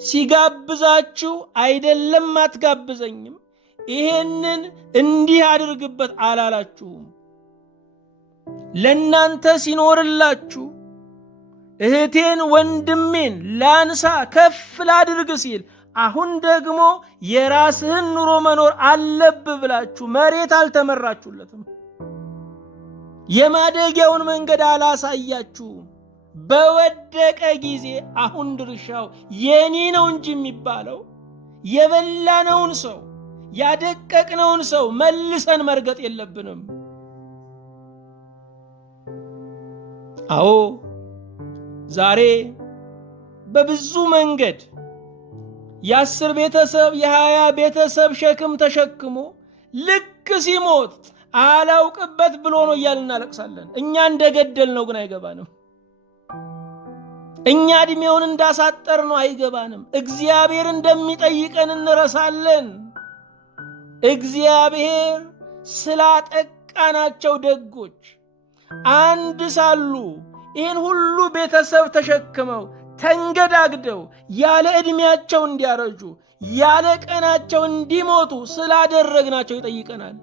ሲጋብዛችሁ አይደለም አትጋብዘኝም፣ ይሄንን እንዲህ አድርግበት አላላችሁም። ለናንተ ሲኖርላችሁ እህቴን ወንድሜን ላንሳ ከፍ ላድርግ ሲል አሁን ደግሞ የራስህን ኑሮ መኖር አለብህ ብላችሁ መሬት አልተመራችሁለትም። የማደጊያውን መንገድ አላሳያችሁም። በወደቀ ጊዜ አሁን ድርሻው የኔ ነው እንጂ የሚባለው የበላነውን ሰው ያደቀቅነውን ሰው መልሰን መርገጥ የለብንም። አዎ ዛሬ በብዙ መንገድ የ10 ቤተሰብ የ20 ቤተሰብ ሸክም ተሸክሞ ልክ ሲሞት አላውቅበት ብሎ ነው እያልን እናለቅሳለን። እኛ እንደገደል ነው ግን አይገባንም። እኛ እድሜውን እንዳሳጠር ነው አይገባንም። እግዚአብሔር እንደሚጠይቀን እንረሳለን። እግዚአብሔር ስላጠቃናቸው ደጎች አንድ ሳሉ ይህን ሁሉ ቤተሰብ ተሸክመው ተንገዳግደው ያለ ዕድሜያቸው እንዲያረጁ ያለ ቀናቸው እንዲሞቱ ስላደረግናቸው ይጠይቀናል።